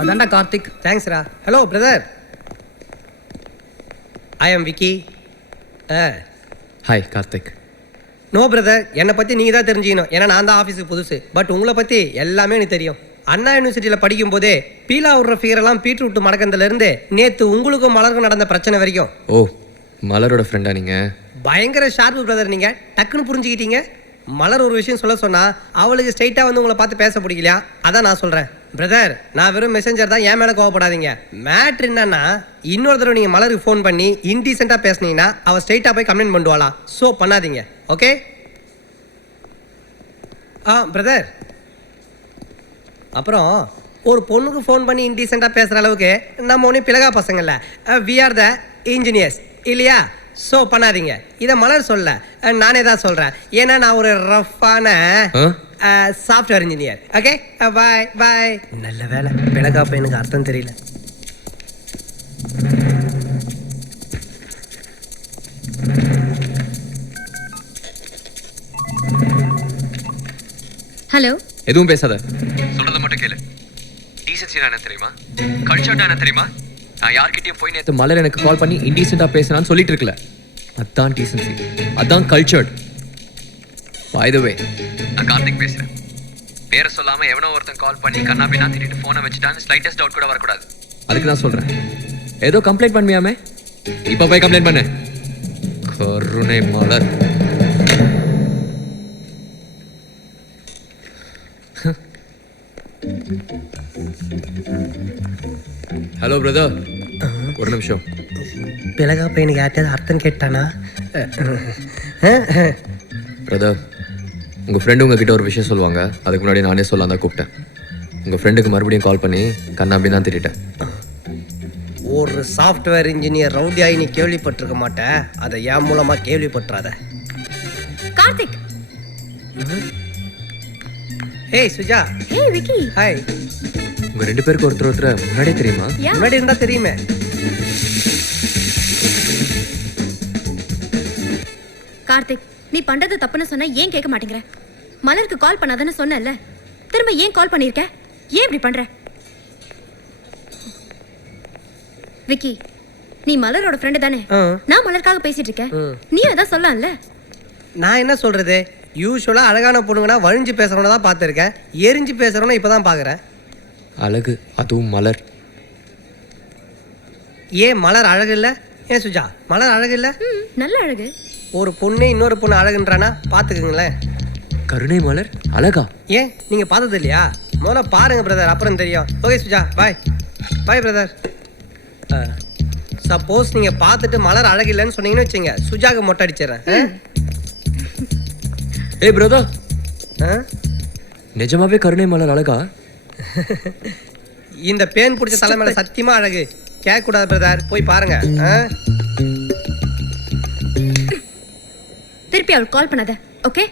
அதான்டா கார்த்திக். தேங்க்ஸ்ரா. Hello brother, I am Vicky. Hi Karthik. No brother, என்னை பற்றி நீங்கள் தான் தெரிஞ்சுக்கணும். ஏன்னா நான் தான் ஆஃபீஸுக்கு புதுசு. பட் உங்களை பற்றி எல்லாமே எனக்கு தெரியும். அண்ணா யூனிவர்சிட்டியில் படிக்கும்போதே பீலா விடுற ஃபிகரெல்லாம் பீட்ரூட் மடக்கிறதுலேருந்து நேற்று உங்களுக்கும் மலருக்கும் நடந்த பிரச்சனை வரைக்கும். ஓ, மலரோட ஃப்ரெண்டா நீங்கள்? பயங்கர ஷார்ப்பு பிரதர். நீங்கள் டக்குன்னு புரிஞ்சுக்கிட்டீங்க. மலர் ஒரு விஷயம் சொல்ல சொன்னால் அவளுக்கு ஸ்ட்ரைட்டாக வந்து உங்களை பார்த்து பேச பிடிக்கலையா? அதான் நான் சொல்கிறேன் பிரதர். நான் வெறும் மெசேஞ்சர் தான், என் மேலே கோவப்படாதீங்க. மேட்ரு என்னன்னா, இன்னொரு தடவை நீங்கள் மலருக்கு ஃபோன் பண்ணி இன்டீசெண்டாக பேசுனீங்கன்னா அவள் ஸ்ட்ரைட்டாக போய் கம்ப்ளைண்ட் பண்ணுவாளாம். ஸோ பண்ணாதீங்க, ஓகே? பிரதர், அப்புறம் ஒரு பொண்ணுக்கு ஃபோன் பண்ணி இன்டீசெண்டாக பேசுகிற அளவுக்கு நம்ம ஒன்றும் பிளகா பசங்கள்ல. வி ஆர் த இன்ஜினியர்ஸ் இல்லையா? ஸோ பண்ணாதீங்க. இதை மலர் சொல்ல, நானே தான் சொல்கிறேன். ஏன்னா நான் ஒரு ரஃப்பான சாஃப்ட்வேர் இன்ஜினியர். ஓகே, பாய் பாய். நல்ல வேலை பிளகா பையனுக்கு அர்த்தம் தெரியல. ஹலோ. எதுவும் பேசாத, சொல்றத மட்டும் கேளு. டீசன்சி என்ன தெரியுமா? கல்ச்சர்னா என்ன தெரியுமா? நான் யார்கிட்டயும் போய் நேற்று மலர் எனக்கு கால் பண்ணி இன்டீசெண்டா பேசுறான்னு சொல்லிட்டு இருக்கல. அதான் டீசன்சி, அதான் கல்ச்சர்ட். பை தி வே, நான் கார்த்திக் பேசுறேன். பேரை சொல்லாம எவனோ ஒருத்தன் கால் பண்ணி கண்ணாபின்னா திட்டிட்டு போனை வச்சுட்டான்னு ஸ்லைட்டஸ்ட் டவுட் கூட வரக்கூடாது. அதுக்கு தான் சொல்றேன். ஏதோ கம்ப்ளைண்ட் பண்ணியாமே, இப்ப போய் கம்ப்ளைண்ட் பண்ணு. கருணை மலர். ஹலோ பிரதர், ஒரு நிமிஷம். பிளகா பையனுக்கு யார்ட்டையாவது அர்த்தம் கேட்டானா? பிரதர், உங்கள் ஃப்ரெண்டு உங்ககிட்ட ஒரு விஷயம் சொல்லுவாங்க. அதுக்கு முன்னாடி நானே சொல்லலாம் தான் கூப்பிட்டேன். உங்கள் ஃப்ரெண்டுக்கு மறுபடியும் கால் பண்ணி கண்ணாம்பி தான் திட்டேன். ஒரு சாஃப்ட்வேர் இன்ஜினியர் ரவுடியாகி நீ கேள்விப்பட்டிருக்க மாட்டேன். அதை என் மூலமாக கேள்விப்பட்டுறாத. கார்த்திக். ஹேய் சுஜா. ஹே விக்கி. ஹாய். உங்கள் ரெண்டு பேருக்கு ஒருத்தர் முன்னாடியே தெரியுமா? முன்னாடி இருந்தா தெரியுமே. கார்த்திக், நீ பண்றது தப்புன்னு சொன்னா ஏன் கேட்க மாட்டேங்கிற? மலருக்கு கால் பண்ணாதானே சொன்னல, திரும்ப ஏன் கால் பண்ணிருக்க? ஏன் இப்படி பண்ற? விக்கி, நீ மலரோட ஃப்ரெண்டு தானே? நான் மலருக்காக பேசிட்டு இருக்கேன், நீ அதான் சொல்லலாம்ல. நான் என்ன சொல்றது, யூஸ்வலா அழகான பொண்ணுங்கன்னா வழிஞ்சு பேசுறவன தான் பார்த்துருக்கேன். எரிஞ்சு பேசுறவன இப்பதான் பாக்குறேன். அழகு, அதுவும் மலர். ஏன் மலர் அழகு இல்ல? ஏன் சுஜா, மலர் அழகு இல்ல? நல்ல அழகு. ஒரு பொண்ணு இன்னொரு பொண்ணு அழகுன்றானா பாத்துக்குங்களேன். கருணை மலர் அழகா? ஏன் நீங்க பார்த்தது இல்லையா? முதல்ல பாருங்க பிரதர், அப்புறம் தெரியும். ஓகே சுஜா, பாய் பாய் பிரதர். சப்போஸ் நீங்க பார்த்துட்டு மலர் அழகு இல்லைன்னு சொன்னீங்கன்னு வச்சுங்க, சுஜாக்கு மொட்டை அடிச்சிடறேன். ஏய் பிரதர், நிஜமாவே கருணை மலர் அழகா? இந்த பேன் பிடிச்ச தலை மேல சத்தியமா அழகு. கேட்க கூடாது பிரதர், போய் பாருங்க. திருப்பி அவள் கால் பண்ணாத, ஓகே?